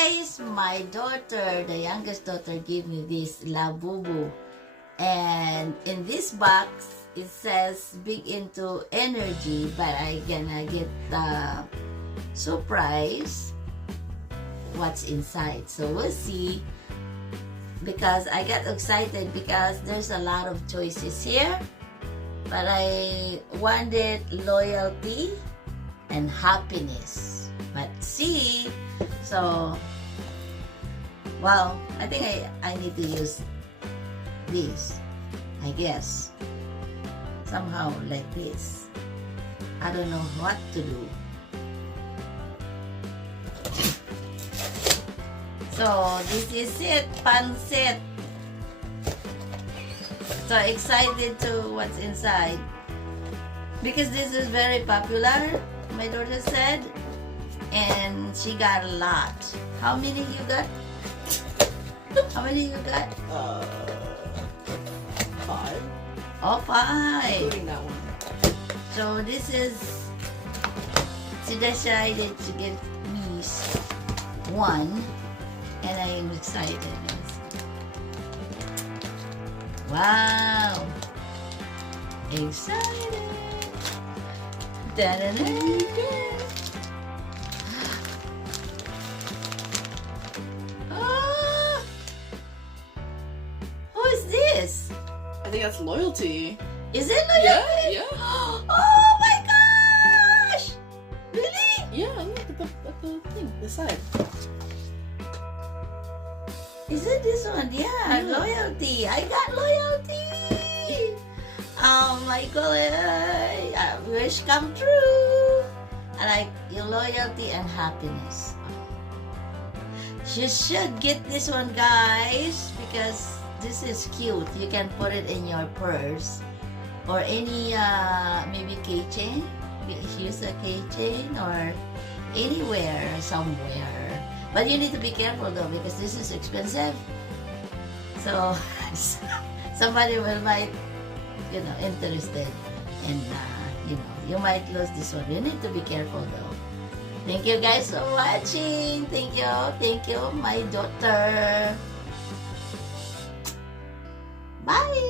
guys, my daughter, the youngest daughter, gave me this labubu. And in this box, it says big into energy, but I gonna get the surprise what's inside. So we'll see, because I got excited because there's a lot of choices here, but I wanted loyalty and happiness. But see, so well, I think I need to use this, I guess, somehow like this. I don't know what to do. So this is it, pancit. So excited to what's inside, because this is very popular, my daughter said, and she got a lot. How many you got? How many you got? 5. Oh, 5. Including that one. So this is, she decided to give me one, and I am excited. Wow! Excited! Da-da-da. Ah! Who is this? I think that's loyalty. Is it loyalty? Yeah. Oh my gosh! Really? Yeah, look at the thing, the side. Is it this one? Yeah, loyalty. I got loyalty. Oh my god! I wish come true. I like your loyalty and happiness. You should get this one, guys, because this is cute. You can put it in your purse or any maybe keychain. Use a keychain or anywhere, somewhere. But you need to be careful though, because this is expensive. So somebody might, interested, and you might lose this one. You need to be careful though. Thank you guys for watching. Thank you, my daughter. Bye.